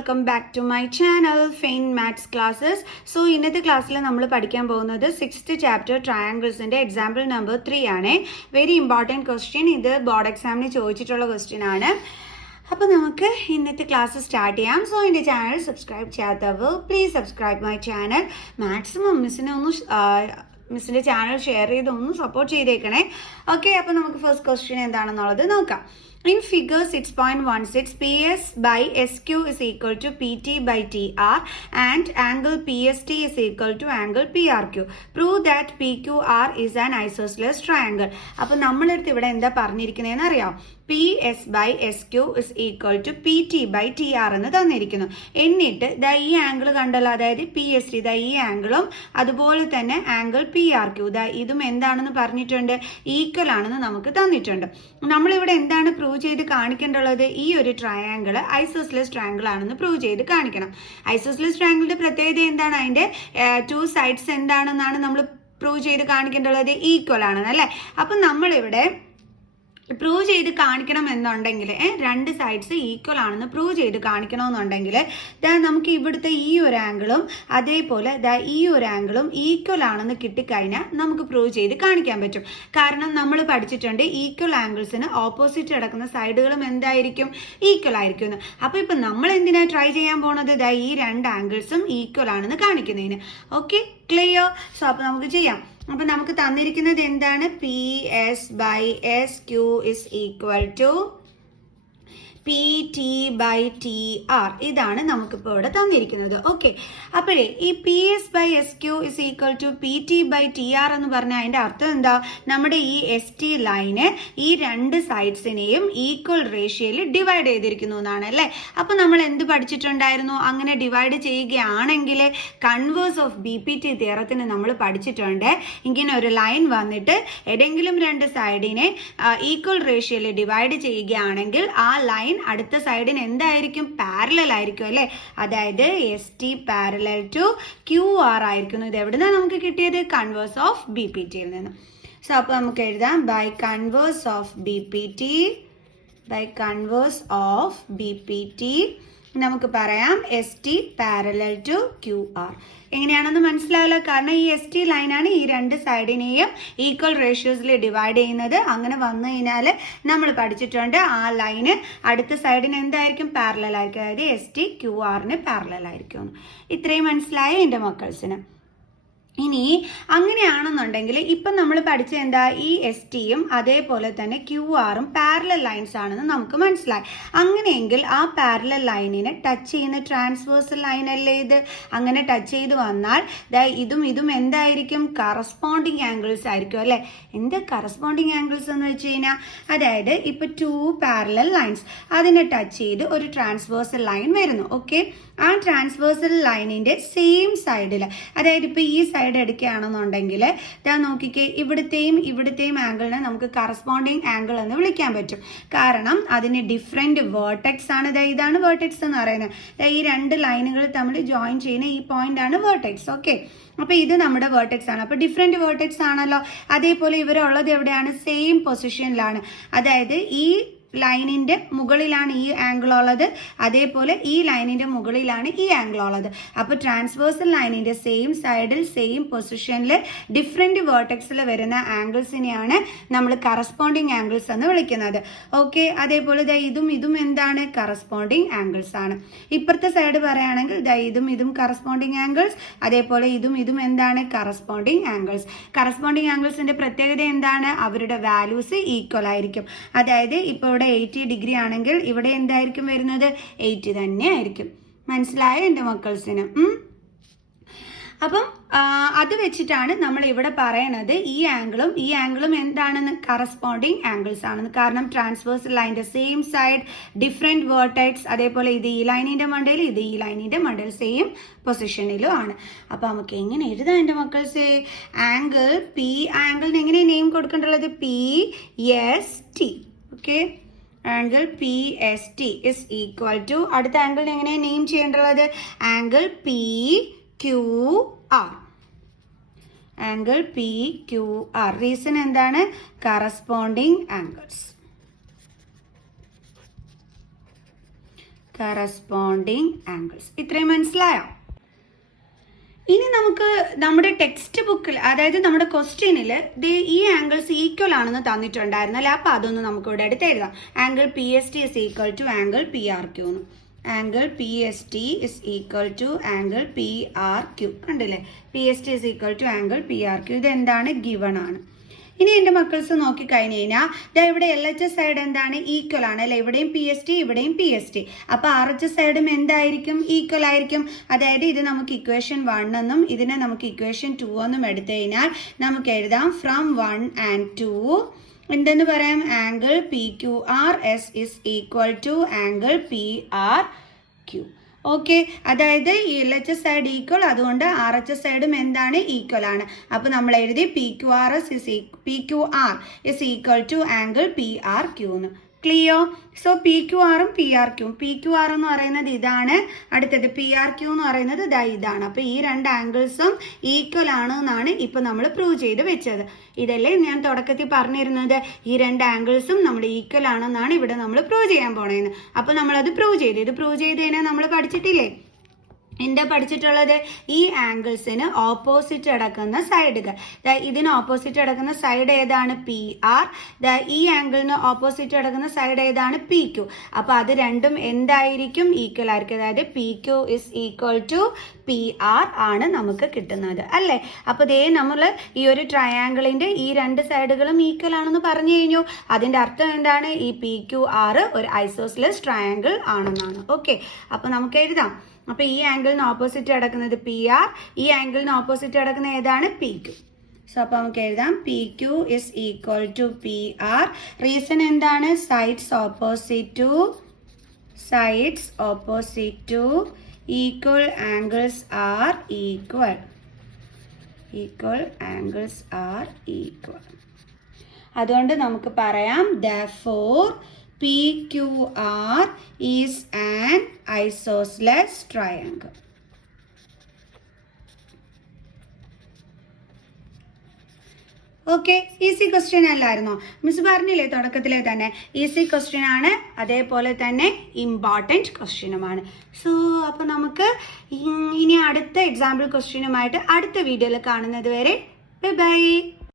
Welcome back to my channel Fein maths classes. So ഇന്നത്തെ ക്ലാസ്സിൽ നമ്മൾ പഠിക്കാൻ പോകുന്നത് 6th ചാപ്റ്റർ ട്രയാങ്കിൾസിൻ്റെ എക്സാമ്പിൾ നമ്പർ 3 ആണ്. Very important question. ഇത് ബോർഡ് എക്സാമിന് ചോദിച്ചിട്ടുള്ള ക്വസ്റ്റ്യൻ ആണ്. അപ്പോൾ നമുക്ക് ഇന്നത്തെ ക്ലാസ് സ്റ്റാർട്ട് ചെയ്യാം. സോ എൻ്റെ ചാനൽ സബ്സ്ക്രൈബ് ചെയ്യാത്തവർ please subscribe my channel. Maximum മിസ്സിൻ്റെ ചാനൽ ഷെയർ ചെയ്ത് ഒന്ന് സപ്പോർട്ട് ചെയ്തേക്കണേ. ഓക്കെ, അപ്പോൾ നമുക്ക് ഫസ്റ്റ് ക്വസ്റ്റ്യൻ എന്താണെന്നുള്ളത് നോക്കാം. In figure 6.16, PS by SQ is equal to PT by TR and angle PST is equal to angle PRQ. Prove that PQR is an isosceles triangle. അപ്പോൾ നമ്മളെടുത്ത് ഇവിടെ എന്താ പറഞ്ഞിരിക്കുന്നതെന്ന് അറിയാം. PS by SQ is equal to PT by TR എന്ന് തന്നിരിക്കുന്നു. എന്നിട്ട് ദാ ഈ ആംഗിൾ കണ്ടല്ലോ, അതായത് PST, ദാ ഈ ആംഗിളും അതുപോലെ തന്നെ ആംഗിൾ PRQ, ദാ ഇതും എന്താണെന്ന് പറഞ്ഞിട്ടുണ്ട്, ഈക്വൽ ആണെന്ന് നമുക്ക് തന്നിട്ടുണ്ട്. നമ്മളിവിടെ എന്താണ് പ്രൂവ് ചെയ്ത് കാണിക്കേണ്ടുള്ളത്? ഈ ഒരു ട്രയാങ്കിൾ ഐസോസ്ലെസ് ട്രയാങ്കിൾ ആണെന്ന് പ്രൂവ് ചെയ്ത് കാണിക്കണം. ഐസോസ്ലെസ് ട്രയാങ്കിളിന്റെ പ്രത്യേകത എന്താണ്? അതിന്റെ 2 സൈഡ്സ് എന്താണെന്നാണ് നമ്മൾ പ്രൂവ് ചെയ്ത് കാണിക്കേണ്ടുള്ളത്? ഈക്വൽ ആണെന്ന് അല്ലേ. അപ്പം നമ്മളിവിടെ പ്രൂവ് ചെയ്ത് കാണിക്കണം എന്നുണ്ടെങ്കിൽ 2 സൈഡ്സ് ഈക്വൽ ആണെന്ന് പ്രൂവ് ചെയ്ത് കാണിക്കണമെന്നുണ്ടെങ്കിൽ നമുക്ക് ഇവിടുത്തെ ഈ ഒരു ആംഗിളും അതേപോലെ ഈ ഒരു ആംഗിളും ഈക്വൽ ആണെന്ന് കിട്ടിക്കഴിഞ്ഞാൽ നമുക്ക് പ്രൂവ് ചെയ്ത് കാണിക്കാൻ പറ്റും. കാരണം നമ്മൾ പഠിച്ചിട്ടുണ്ട് ഈക്വൽ ആംഗിൾസിന് ഓപ്പോസിറ്റ് കിടക്കുന്ന സൈഡുകളും എന്തായിരിക്കും? ഈക്വൽ ആയിരിക്കും. അപ്പോൾ ഇപ്പം നമ്മൾ എന്തിനാ ട്രൈ ചെയ്യാൻ പോണത്? ഈ 2 ആംഗിൾസും ഈക്വൽ ആണെന്ന് കാണിക്കുന്നതിന്. Okay, clear? സോ അപ്പോൾ നമുക്ക് ചെയ്യാം. അപ്പം നമുക്ക് തന്നിരിക്കുന്നത് എന്താണ്? PS by SQ is equal to PT by TR. ഇതാണ് നമുക്കിപ്പോൾ ഇവിടെ തന്നിരിക്കുന്നത്. ഓക്കെ, അപ്പോഴേ ഈ PS by SQ is equal to PT by TR എന്ന് പറഞ്ഞാൽ അതിൻ്റെ അർത്ഥം എന്താ? നമ്മുടെ ഈ ST ലൈന് ഈ 2 സൈഡ്സിനെയും ഈക്വൽ റേഷ്യോയിൽ ഡിവൈഡ് ചെയ്തിരിക്കുന്നു എന്നാണ് അല്ലേ. അപ്പോൾ നമ്മൾ എന്ത് പഠിച്ചിട്ടുണ്ടായിരുന്നു? അങ്ങനെ ഡിവൈഡ് ചെയ്യുകയാണെങ്കിൽ കൺവേഴ്സ് ഓഫ് BPT തിയറത്തിന് നമ്മൾ പഠിച്ചിട്ടുണ്ട്. ഇങ്ങനെ ഒരു ലൈൻ വന്നിട്ട് ഏതെങ്കിലും 2 സൈഡിനെ ഈക്വൽ റേഷ്യോയിൽ ഡിവൈഡ് ചെയ്യുകയാണെങ്കിൽ ആ ലൈൻ അടുത്ത സൈഡിന് എന്തായിരിക്കും? പാരലൽ ആയിരിക്കും അല്ലേ. അതായത് ST പാരലൽ ടു QR ആയിരിക്കുന്നു. ഇത് എവിടുന്നാണ് നമുക്ക് കിട്ടിയത്? കൺവേഴ്സ് ഓഫ് BPTയിൽ നിന്ന്. സോ അപ്പോൾ നമുക്ക് എഴുതാം ബൈ കൺവേഴ്സ് ഓഫ് BPT നമുക്ക് പറയാം ST പാരലൽ ടു QR. എങ്ങനെയാണെന്ന് മനസ്സിലായല്ലോ. കാരണം ഈ ST ലൈനാണ് ഈ 2 സൈഡിനെയും ഈക്വൽ റേഷ്യോസിൽ ഡിവൈഡ് ചെയ്യുന്നത്. അങ്ങനെ വന്നു കഴിഞ്ഞാൽ നമ്മൾ പഠിച്ചിട്ടുണ്ട് ആ ലൈന് അടുത്ത സൈഡിന് എന്തായിരിക്കും? പാരലൽ ആയിരിക്കും. അതായത് ST QRന് പാരലൽ ആയിരിക്കും. ഇത്രയും മനസ്സിലായോ എൻ്റെ മക്കൾസിന്? ഇനി അങ്ങനെയാണെന്നുണ്ടെങ്കിൽ ഇപ്പം നമ്മൾ പഠിച്ച എന്താ? ഈ STയും അതേപോലെ തന്നെ QRും പാരലൽ ലൈൻസ് ആണെന്ന് നമുക്ക് മനസ്സിലായി. അങ്ങനെയെങ്കിൽ ആ പാരലൽ ലൈനിനെ ടച്ച് ചെയ്യുന്ന ട്രാൻസ്വേഴ്സൽ ലൈൻ അല്ലേ ഇത്? അങ്ങനെ ടച്ച് ചെയ്ത് വന്നാൽ ഇതും എന്തായിരിക്കും? കറസ്പോണ്ടിങ് ആംഗിൾസ് ആയിരിക്കും അല്ലേ. എന്താ കറസ്പോണ്ടിങ് ആംഗിൾസ് എന്ന് വെച്ച് കഴിഞ്ഞാൽ, അതായത് ഇപ്പം 2 പാരലൽ ലൈൻസ് അതിനെ ടച്ച് ചെയ്ത് ഒരു ട്രാൻസ്വേഴ്സൽ ലൈൻ വരുന്നു. ഓക്കെ, ആ ട്രാൻസ്വേഴ്സൽ ലൈനിൻ്റെ സെയിം സൈഡിൽ, അതായത് ഇപ്പോൾ ഈ സൈഡ് എടുക്കുകയാണെന്നുണ്ടെങ്കിൽ നോക്കിക്കേ, ഇവിടുത്തെയും ആംഗിളിനെ നമുക്ക് കറസ്പോണ്ടിങ് ആംഗിൾ എന്ന് വിളിക്കാൻ പറ്റും. കാരണം അതിന് ഡിഫറെൻറ്റ് വേർട്ടെക്സ് ആണ്. ഇതാണ് വേർട്ടെക്സ് എന്ന് പറയുന്നത്. ഈ 2 ലൈനുകൾ തമ്മിൽ ജോയിൻ ചെയ്യുന്ന ഈ പോയിന്റ് ആണ് വേർട്ടെക്സ്. ഓക്കെ, അപ്പോൾ ഇത് നമ്മുടെ വേർട്ടെക്സ് ആണ്. അപ്പോൾ ഡിഫറെൻറ്റ് വേർട്ടെക്സ് ആണല്ലോ. അതേപോലെ ഇവരുള്ളത് എവിടെയാണ്? സെയിം പൊസിഷനിലാണ്. അതായത് ഈ ലൈനിൻ്റെ മുകളിലാണ് ഈ ആംഗിൾ ഉള്ളത്, അതേപോലെ ഈ ലൈനിൻ്റെ മുകളിലാണ് ഈ ആംഗിൾ ഉള്ളത്. അപ്പോൾ ട്രാൻസ്വേഴ്സൽ ലൈനിൻ്റെ സെയിം സൈഡിൽ സെയിം പൊസിഷനിൽ ഡിഫറെൻറ്റ് വേർട്ടെക്സിൽ വരുന്ന ആംഗിൾസിനെയാണ് നമ്മൾ കറസ്പോണ്ടിങ് ആംഗിൾസ് എന്ന് വിളിക്കുന്നത്. ഓക്കെ, അതേപോലെ ഇതും എന്താണ്? കറസ്പോണ്ടിങ് ആംഗിൾസ് ആണ്. ഇപ്പുറത്തെ സൈഡ് പറയുകയാണെങ്കിൽ ഇതും കറസ്പോണ്ടിങ് ആംഗിൾസ്, അതേപോലെ ഇതും എന്താണ്? Corresponding angles. കറസ്പോണ്ടിങ് ആംഗിൾസിൻ്റെ പ്രത്യേകത എന്താണ്? അവരുടെ വാല്യൂസ് ഈക്വൽ ആയിരിക്കും. അതായത് ഇപ്പോൾ 80 ഡിഗ്രി ആണെങ്കിൽ ഇവിടെ എന്തായിരിക്കും വരുന്നത്? 80 തന്നെ ആയിരിക്കും. മനസ്സിലായോ എൻ്റെ മക്കൾസിന്? അപ്പം അത് വെച്ചിട്ടാണ് നമ്മൾ ഇവിടെ പറയണത് ഈ ആംഗിളും എന്താണെന്ന്? കറസ്പോണ്ടിങ് ആംഗിൾസ് ആണെന്ന്. കാരണം ട്രാൻസ്വേഴ്സൽ ലൈനിന്റെ സെയിം സൈഡ്, ഡിഫറെൻറ്റ് വേർട്ടെക്സ്, അതേപോലെ ഇത് ഈ ലൈനിന്റെ മണ്ടയിൽ, ഇത് ഈ ലൈനിന്റെ മണ്ടയിൽ സെയിം പൊസിഷനിലും ആണ്. അപ്പോൾ നമുക്ക് എങ്ങനെ എഴുതാം എൻ്റെ മക്കൾസ്? ആംഗിളിന് എങ്ങനെ നെയിം കൊടുക്കേണ്ടുള്ളത്? PST. Okay, angle PST is equal to, അടുത്ത ആംഗിളിന് എങ്ങനെ നെയിം ചെയ്യേണ്ടുള്ളത്? Angle PQR. Angle PQR. Reason എന്താണ്? Corresponding angles. Corresponding angles. ഇത്രയും മനസ്സിലായോ? ഇനി നമുക്ക് നമ്മുടെ ടെക്സ്റ്റ് ബുക്കിൽ, അതായത് നമ്മുടെ ക്വസ്റ്റ്യനിൽ ഈ ആംഗിൾസ് ഈക്വൽ ആണെന്ന് തന്നിട്ടുണ്ടായിരുന്നല്ലേ. അപ്പോൾ അതൊന്ന് നമുക്ക് ഇവിടെ അടുത്ത് എഴുതാം. Angle P S T is equal to angle P R Q എന്ന്. Angle P S T is equal to angle P R Q. കണ്ടില്ലേ? P S T is equal to angle P R Q. ഇതെന്താണ്? Given ആണ്. ഇനി എൻ്റെ മക്കൾസ് നോക്കിക്കഴിഞ്ഞ് കഴിഞ്ഞാൽ ഇവിടെ എൽ എച്ച് എസ് സൈഡ് എന്താണ്? ഈക്വൽ ആണ് അല്ലേ. ഇവിടെയും പി എസ് ടി, ഇവിടെയും പി എസ് ടി. അപ്പോൾ ആർ എച്ച് എസ് സൈഡും എന്തായിരിക്കും? ഈക്വൽ ആയിരിക്കും. അതായത് ഇത് നമുക്ക് ഇക്വേഷൻ 1 എന്നും ഇതിനെ നമുക്ക് ഇക്വേഷൻ 2 എന്നും എടുത്തു കഴിഞ്ഞാൽ നമുക്ക് എഴുതാം ഫ്രം 1 and 2 എന്തെന്ന് പറയാം? Angle P Q R S is equal to angle P R Q. Okay, അതായത് ഈ L H S side equal, അതുകൊണ്ട് ആർ എച്ച് എസ് സൈഡും എന്താണ്? ഈക്വൽ ആണ്. അപ്പോൾ നമ്മൾ എഴുതി P Q R is equal to angle P R Q എന്ന്. ക്ലിയർ? സോ പി ക്യു ആറും പി ആർ ക്യൂവും, പി ക്യു ആർ എന്ന് പറയുന്നത് ഇതാണ്, അടുത്തത് പി ആർ ക്യൂ എന്ന് പറയുന്നത് ഇതാണ്. അപ്പോൾ ഈ രണ്ട് ആംഗിൾസും ഈക്വൽ ആണ് എന്നാണ് ഇപ്പം നമ്മൾ പ്രൂവ് ചെയ്ത് വെച്ചത്. ഇതല്ലേ ഞാൻ തുടക്കത്തിൽ പറഞ്ഞിരുന്നത്? ഈ രണ്ട് ആംഗിൾസും നമ്മൾ ഈക്വൽ ആണെന്നാണ് ഇവിടെ നമ്മൾ പ്രൂവ് ചെയ്യാൻ പോണേന്ന്. അപ്പോൾ നമ്മളത് പ്രൂവ് ചെയ്തു. ഇത് പ്രൂവ് ചെയ്ത് കഴിഞ്ഞാൽ നമ്മൾ പഠിച്ചിട്ടില്ലേ? എന്താ പഠിച്ചിട്ടുള്ളത്? ഈ ആംഗിൾസിന് ഓപ്പോസിറ്റ് കിടക്കുന്ന സൈഡുകൾ. ഇതിന് ഓപ്പോസിറ്റ് കിടക്കുന്ന സൈഡ് ഏതാണ്? P R. ഈ ആംഗിളിന് ഓപ്പോസിറ്റ് കിടക്കുന്ന സൈഡ് ഏതാണ്? P Q. അപ്പോൾ അത് രണ്ടും എന്തായിരിക്കും? ഈക്വൽ ആയിരിക്കും. അതായത് P Q is equal to P R ആണ് നമുക്ക് കിട്ടുന്നത് അല്ലേ. അപ്പോൾ ദേ നമ്മൾ ഈ ഒരു ട്രയാങ്കിളിൻ്റെ ഈ രണ്ട് സൈഡുകളും ഈക്വൽ ആണെന്ന് പറഞ്ഞു കഴിഞ്ഞു. അതിൻ്റെ അർത്ഥം എന്താണ്? ഈ പി ക്യു ആർ ഒരു ഐസോസിലസ് ട്രയാങ്കിൾ ആണെന്നാണ്. ഓക്കെ, അപ്പോൾ നമുക്ക് എഴുതാം. അപ്പോൾ ഈ ആംഗിളിന് ഓപ്പോസിറ്റ് കിടക്കുന്നത് പി ആർ, ഈ ആംഗിളിന് ഓപ്പോസിറ്റ് കിടക്കുന്ന ഏതാണ്? P Q. സോ അപ്പോൾ നമുക്ക് എഴുതാം P Q is equal to P R. Reason എന്താണ്? Sides opposite to equal angles are equal. അതുകൊണ്ട് നമുക്ക് പറയാം therefore PQR is an isosceles triangle. Okay, easy question അല്ലായിരുന്നോ? മിസ് പറഞ്ഞില്ലേ തുടക്കത്തിലെ തന്നെ? ഈസി ക്വസ്റ്റ്യൻ ആണ്, അതേപോലെ തന്നെ ഇമ്പോർട്ടൻറ്റ് ക്വസ്റ്റ്യനുമാണ്. സോ അപ്പോൾ നമുക്ക് ഇനി അടുത്ത എക്സാമ്പിൾ ക്വസ്റ്റ്യനുമായിട്ട് അടുത്ത വീഡിയോയിൽ കാണുന്നത് വരെ ബൈ ബൈ.